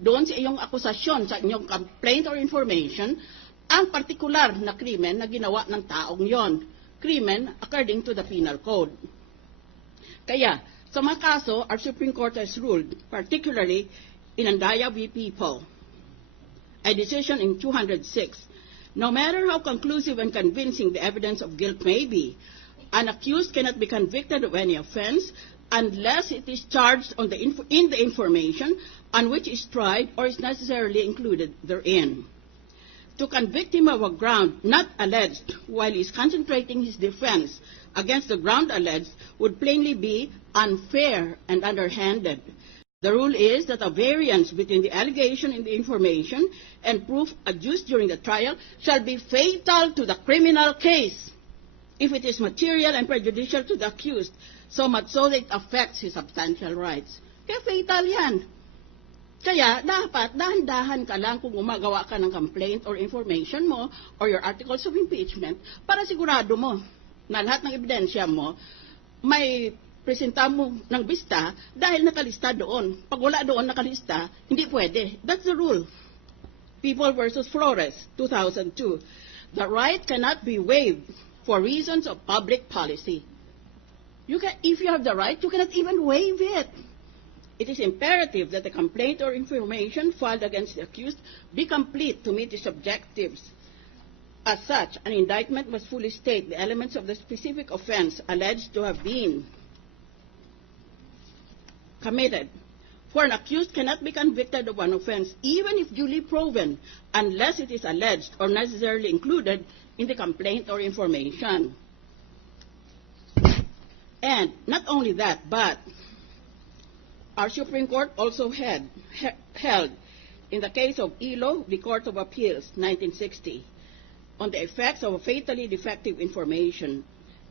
doon sa iyong akusasyon, sa inyong complaint or information, ang partikular na krimen na ginawa ng taong yon. Krimen according to the Penal Code. Kaya, sa mga kaso, our Supreme Court has ruled, particularly in Andaya v. People, a decision in 206, no matter how conclusive and convincing the evidence of guilt may be, an accused cannot be convicted of any offense unless it is charged on in the information on which is tried or is necessarily included therein. To convict him of a ground not alleged while he is concentrating his defense against the ground alleged would plainly be unfair and underhanded. The rule is that a variance between the allegation in the information and proof adduced during the trial shall be fatal to the criminal case if it is material and prejudicial to the accused, so much so that it affects his substantial rights. Kaya fatal yan. Kaya dapat dahan-dahan ka lang kung gumagawa ka ng complaint or information mo or your articles of impeachment para sigurado mo na lahat ng ebidensya mo may presenta mo ng bista dahil nakalista doon. Pag wala doon nakalista, hindi pwede. That's the rule. People versus Flores, 2002. The right cannot be waived for reasons of public policy. If you have the right, you cannot even waive it. It is imperative that the complaint or information filed against the accused be complete to meet its objectives. As such, an indictment must fully state the elements of the specific offense alleged to have been committed. For an accused cannot be convicted of an offense, even if duly proven, unless it is alleged or necessarily included in the complaint or information. And not only that, but our Supreme Court also held in the case of Ilo, the Court of Appeals, 1960, on the effects of a fatally defective information.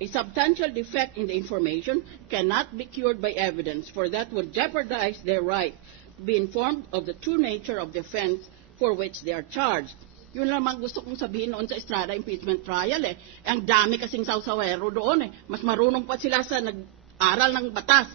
A substantial defect in the information cannot be cured by evidence, for that would jeopardize their right to be informed of the true nature of the offense for which they are charged. Yun lamang gusto kong sabihin noon sa Estrada impeachment trial eh. Ang dami kasing sawsawero doon eh. Mas marunong pa sila sa nag-aral ng batas.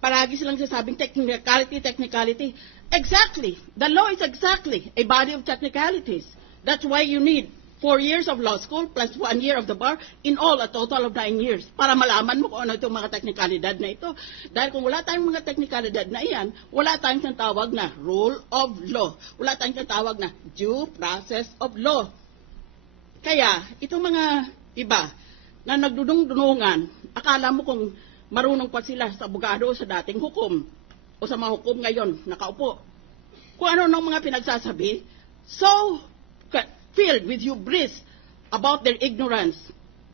Palagi silang sasabing technicality. Exactly. The law is exactly a body of technicalities. That's why you need 4 years of law school plus 1 year of the bar, in all, a total of 9 years, para malaman mo kung ano itong mga teknikalidad na ito. Dahil kung wala tayong mga teknikalidad na iyan, wala tayong tinatawag na rule of law. Wala tayong tinatawag na due process of law. Kaya, itong mga iba na nagdudung-dunungan, akala mo kung marunong pa sila sa abogado sa dating hukom o sa mga hukom ngayon, nakaupo. Kung ano nang mga pinagsasabi, so filled with hubris about their ignorance.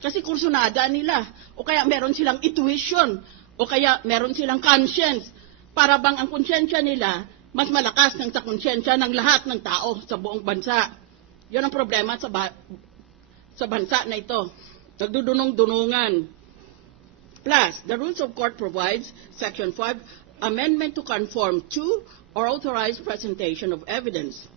Kasi kursunada nila. O kaya meron silang intuition. O kaya meron silang conscience. Para bang ang konsyensya nila mas malakas ng sa konsyensya ng lahat ng tao sa buong bansa. Yan ang problema sa bansa na ito. Nagdudunong-dunungan. Plus, the Rules of Court provides, Section 5, amendment to conform to or authorize presentation of evidence.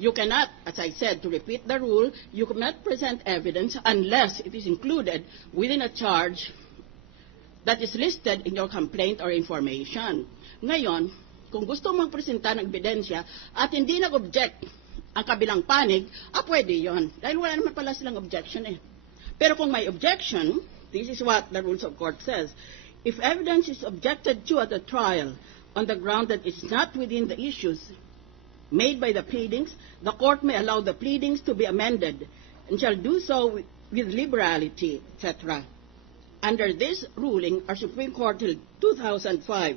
You cannot, as I said, to repeat the rule, you cannot present evidence unless it is included within a charge that is listed in your complaint or information. Ngayon, kung gusto mong presenta ng ebidensya at hindi nag-object ang kabilang panig, pwede yon. Dahil wala naman pala silang objection eh. Pero kung may objection, this is what the Rules of Court says. If evidence is objected to at the trial on the ground that it's not within the issues made by the pleadings, the court may allow the pleadings to be amended and shall do so with liberality, etc. Under this ruling, our Supreme Court held 2005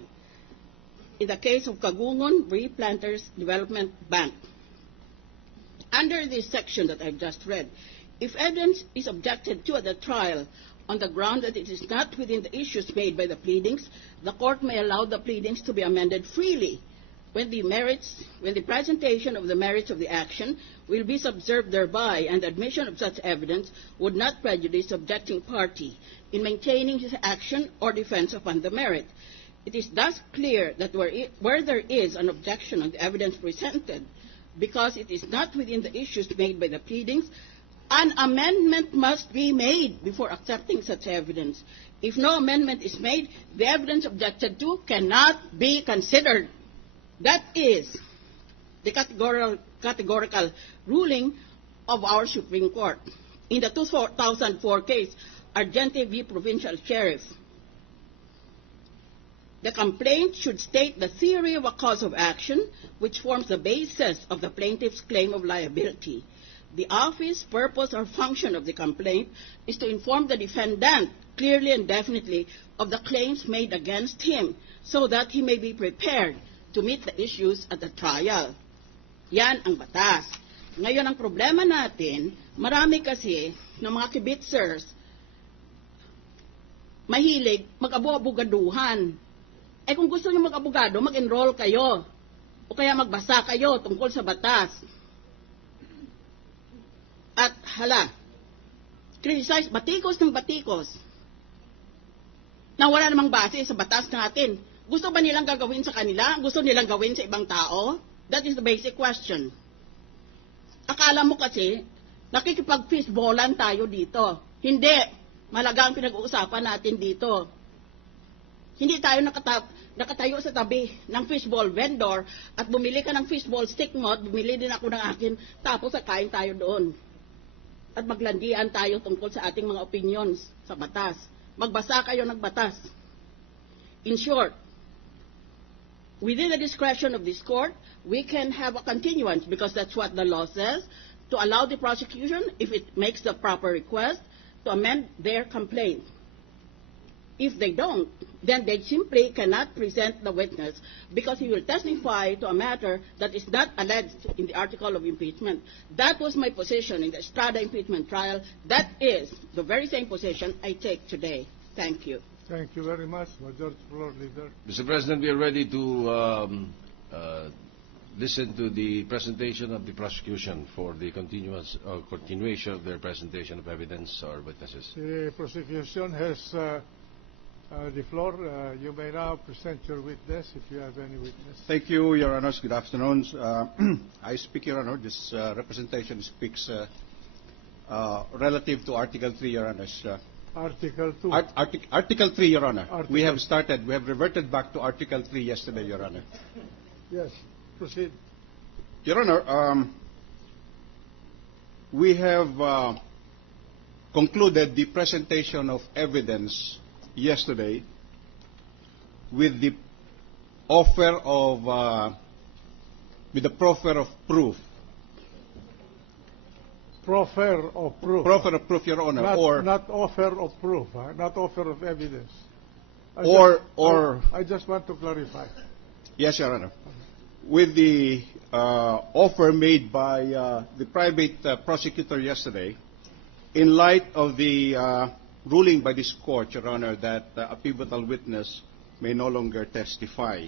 in the case of Kagungon v. Planters Development Bank. Under this section that I've just read, if evidence is objected to at the trial on the ground that it is not within the issues made by the pleadings, the court may allow the pleadings to be amended freely when the presentation of the merits of the action will be subserved thereby, and admission of such evidence would not prejudice the objecting party in maintaining his action or defense upon the merit. It is thus clear that where there is an objection on the evidence presented, because it is not within the issues made by the pleadings, an amendment must be made before accepting such evidence. If no amendment is made, the evidence objected to cannot be considered. That is, the categorical ruling of our Supreme Court. In the 2004 case, Argente v. Provincial Sheriff, the complaint should state the theory of a cause of action which forms the basis of the plaintiff's claim of liability. The office, purpose, or function of the complaint is to inform the defendant clearly and definitely of the claims made against him so that he may be prepared to meet the issues at the trial. Yan ang batas. Ngayon, ang problema natin, marami kasi ng mga kibitzers mahilig mag-abogaduhan. Eh kung gusto niyo mag-abogado, mag-enroll kayo o kaya magbasa kayo tungkol sa batas. At hala, criticize batikos ng batikos na wala namang base sa batas natin. Gusto ba nilang gagawin sa kanila? Gusto nilang gawin sa ibang tao? That is the basic question. Akala mo kasi, nakikipag-fishballan tayo dito. Hindi. Malaga ang pinag-uusapan natin dito. Hindi tayo nakatayo sa tabi ng fishball vendor at bumili ka ng fishball stick mo at bumili din ako ng akin, tapos kain tayo doon. At maglandian tayo tungkol sa ating mga opinions sa batas. Magbasa kayo ng batas. In short, within the discretion of this court, we can have a continuance because that's what the law says, to allow the prosecution, if it makes the proper request, to amend their complaint. If they don't, then they simply cannot present the witness because he will testify to a matter that is not alleged in the article of impeachment. That was my position in the Estrada impeachment trial. That is the very same position I take today. Thank you. Thank you very much, Majority Floor Leader. Mr. President, we are ready to listen to the presentation of the prosecution for the continuation of their presentation of evidence or witnesses. The prosecution has the floor. You may now present your witness if you have any witness. Thank you, Your Honors. Good afternoon. I speak, Your Honor. This representation speaks relative to Article 3, Your Honors. Article 2. Article 3, Your Honor. Article. We have reverted back to Article 3 yesterday, Your Honor. Yes, proceed. Your Honor, we have concluded the presentation of evidence yesterday with the offer of with the proffer of proof. Proffer of proof. Proffer of proof, Your Honor, not offer of proof, not offer of evidence. I just want to clarify. Yes, Your Honor. With the offer made by the private prosecutor yesterday, in light of the ruling by this court, Your Honor, that a pivotal witness may no longer testify.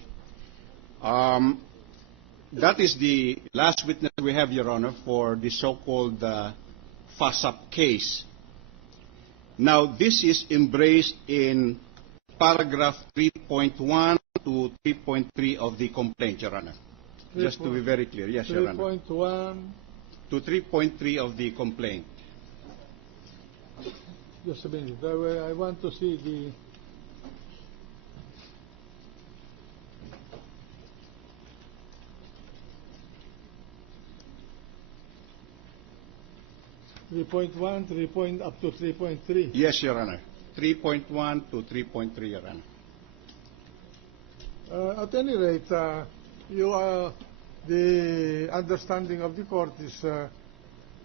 That is the last witness we have, Your Honor, for the so-called FASAP case. Now, this is embraced in paragraph 3.1 to 3.3 of the complaint, Your Honor. Just to be very clear. Yes, Your Honor. 3.1 to 3.3 of the complaint. Just a minute. I want to see the... up to 3.3. Yes, Your Honor. 3.1 to 3.3, Your Honor. At any rate, the understanding of the court is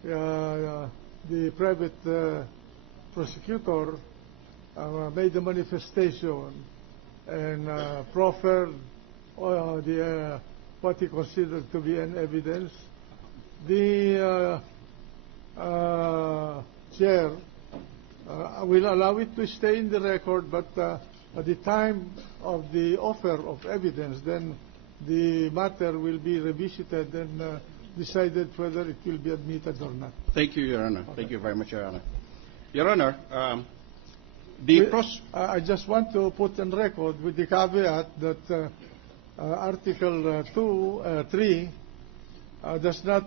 the private prosecutor made a manifestation and proffered what he considered to be an evidence. The chair will allow it to stay in the record, but at the time of the offer of evidence, then the matter will be revisited and decided whether it will be admitted or not. Thank you, Your Honor. Okay. Thank you very much, Your Honor. Your Honor, I just want to put on record with the caveat that Article 3 does not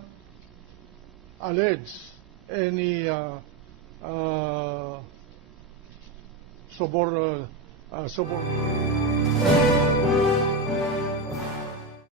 allege any suborn